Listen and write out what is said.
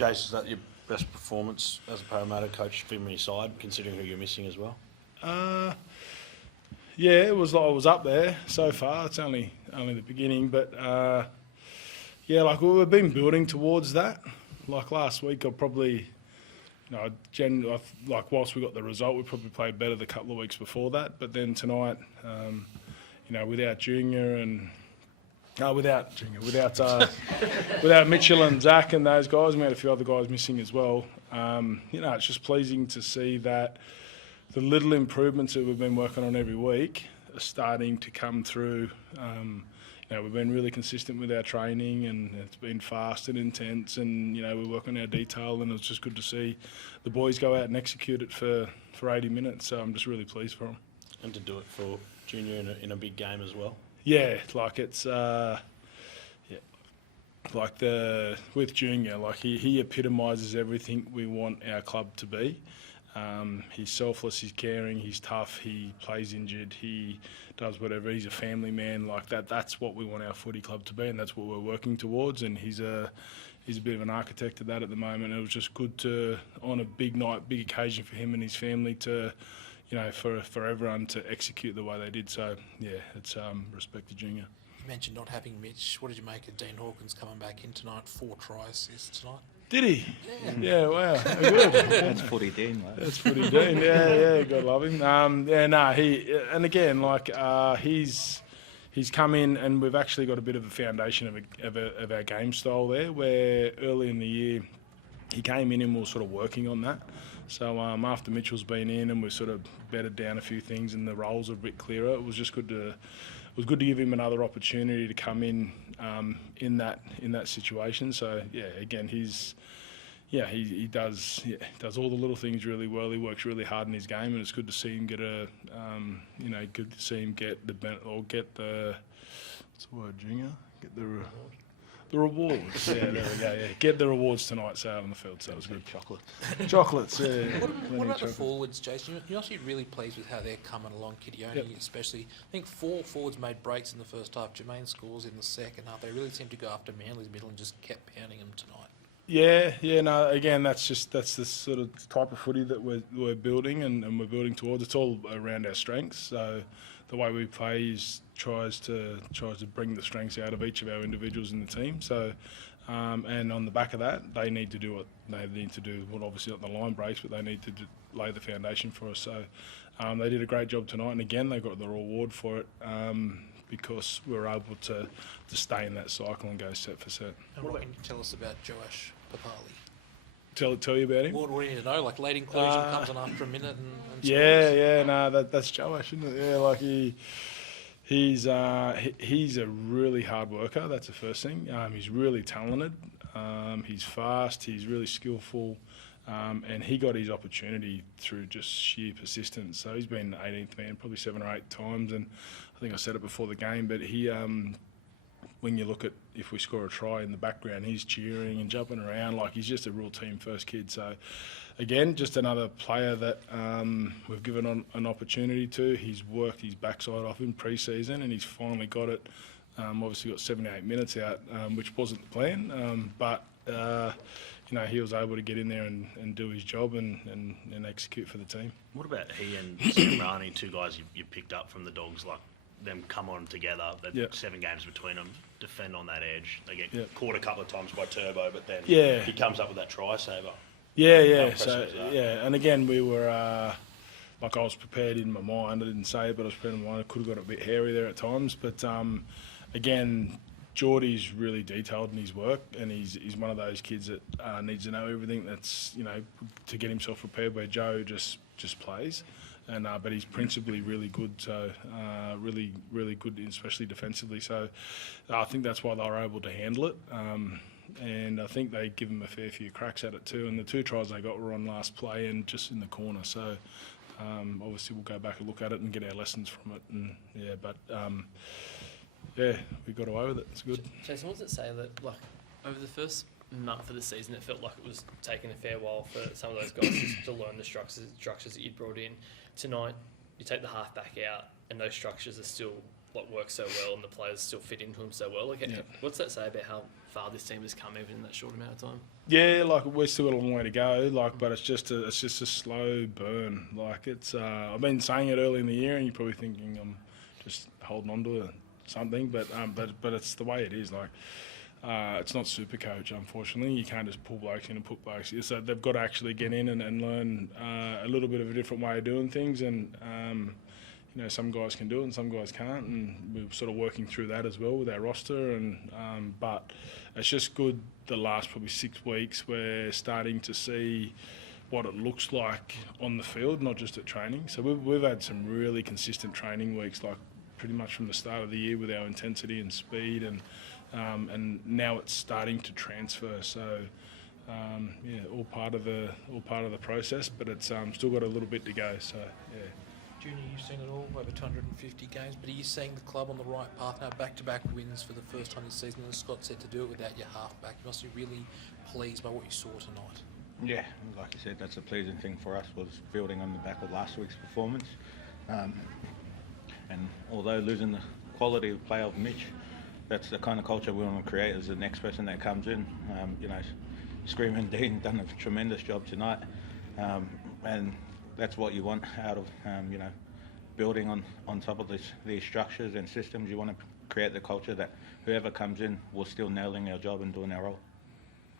Jace, is that your best performance as a Parramatta coach from your side, considering who you're missing as well? Yeah, it was. I was up there so far. It's only the beginning, but yeah, like we've been building towards that. Like last week, I probably, like whilst we got the result, we probably played better the couple of weeks before that. But then tonight, without Junior and without Mitchell and Zach and those guys, we had a few other guys missing as well. It's just pleasing to see that the little improvements that we've been working on every week are starting to come through. We've been really consistent with our training, and it's been fast and intense, and we work on our detail, and it's just good to see the boys go out and execute it for 80 minutes. So I'm just really pleased for them. And to do it for Junior in a big game as well. Yeah, like it's with Junior, like he epitomises everything we want our club to be. He's selfless, he's caring, he's tough, he plays injured, he does whatever, he's a family man like that. That's what we want our footy club to be, and that's what we're working towards, and he's a bit of an architect of that at the moment. It was just good to, on a big night, big occasion for him and his family to, for everyone to execute the way they did. So yeah, it's respect to Junior. You mentioned not having Mitch. What did you make of Dean Hawkins coming back in tonight? 4 tries tonight. Did he? Yeah. Wow. Good. That's footy Dean, mate. That's footy Dean. Yeah, God love him. He's come in, and we've actually got a bit of a foundation of our game style there, where early in the year he came in and we were sort of working on that. So after Mitchell's been in and we've sort of bedded down a few things and the roles are a bit clearer, it was just good to give him another opportunity to come in that situation. So yeah, again, he does all the little things really well. He works really hard in his game, and it's good to see him get the rewards. Yeah, there we go. Yeah, get the rewards tonight. So out on the field, so it was good. Chocolates. Yeah. What about the forwards, Jason? You're actually really pleased with how they're coming along. Kidione, especially. I think 4 forwards made breaks in the first half. Jermaine scores in the second half. They really seemed to go after Manly's middle and just kept pounding them tonight. Yeah. No, again, that's the sort of type of footy that we're building and we're building towards. It's all around our strengths. So the way we play is tries to bring the strengths out of each of our individuals in the team. So, and on the back of that, they need to do what they need to do. Well, obviously not the line breaks, but they need to lay the foundation for us. So they did a great job tonight, and again, they got the reward for it because we were able to stay in that cycle and go set for set. And what can you tell us about Joash Papali? Tell you about him? What do you need to know? Like late inclusion comes on after a minute and that's Joash, isn't it? Yeah, like he's a really hard worker. That's the first thing. He's really talented. He's fast. He's really skillful. And he got his opportunity through just sheer persistence. So he's been 18th man probably 7 or 8 times, and I think I said it before the game, but he when you look at if we score a try in the background, he's cheering and jumping around like he's just a real team first kid. So again, just another player that we've given an opportunity to. He's worked his backside off in pre-season and he's finally got it. Obviously got 78 minutes out, which wasn't the plan, but he was able to get in there and do his job and execute for the team. What about he and Samrani, 2 guys you picked up from the Dogs, like them come on together, 7 games between them, defend on that edge. They get caught a couple of times by Turbo, but then he comes up with that try saver. Yeah. So and again we were I was prepared in my mind. I didn't say it, but I was prepared in my mind. I could have got a bit hairy there at times, but again, Geordie's really detailed in his work, and he's one of those kids that needs to know everything. That's to get himself prepared. Where Joe just plays. And but he's principally really good, so really good, especially defensively. So I think that's why they were able to handle it. And I think they give him a fair few cracks at it too. And the 2 tries they got were on last play and just in the corner. So obviously we'll go back and look at it and get our lessons from it. And we got away with it. It's good. Jason, what does it say that over the first month of the season, it felt like it was taking a fair while for some of those guys to learn the structures that you'd brought in. Tonight, you take the half back out, and those structures are still like works so well and the players still fit into him so well. Like, what's that say about how far this team has come even in that short amount of time? Yeah, like we've still got a long way to go. Like, but it's just a slow burn. Like it's I've been saying it early in the year, and you're probably thinking I'm just holding on to something, but it's the way it is. Like. It's not Supercoach, unfortunately. You can't just pull blokes in and put blokes in. So they've got to actually get in and learn a little bit of a different way of doing things. And, you know, some guys can do it and some guys can't. And we're sort of working through that as well with our roster. And but it's just good the last probably 6 weeks we're starting to see what it looks like on the field, not just at training. So we've had some really consistent training weeks, like pretty much from the start of the year with our intensity and speed and now it's starting to transfer. So all part of the process, but it's still got a little bit to go. So yeah. Junior, you've seen it all, over 250 games, but are you seeing the club on the right path now? Back-to-back wins for the first time this season, and Scott said to do it without your halfback. You must be really pleased by what you saw tonight. Yeah, like you said, that's a pleasing thing for us, was building on the back of last week's performance. And although losing the quality of play of Mitch, that's the kind of culture we want to create as the next person that comes in. You know, Screaming Dean done a tremendous job tonight, and that's what you want out of you know, building on top of these structures and systems. You want to create the culture that whoever comes in, we're still nailing our job and doing our role.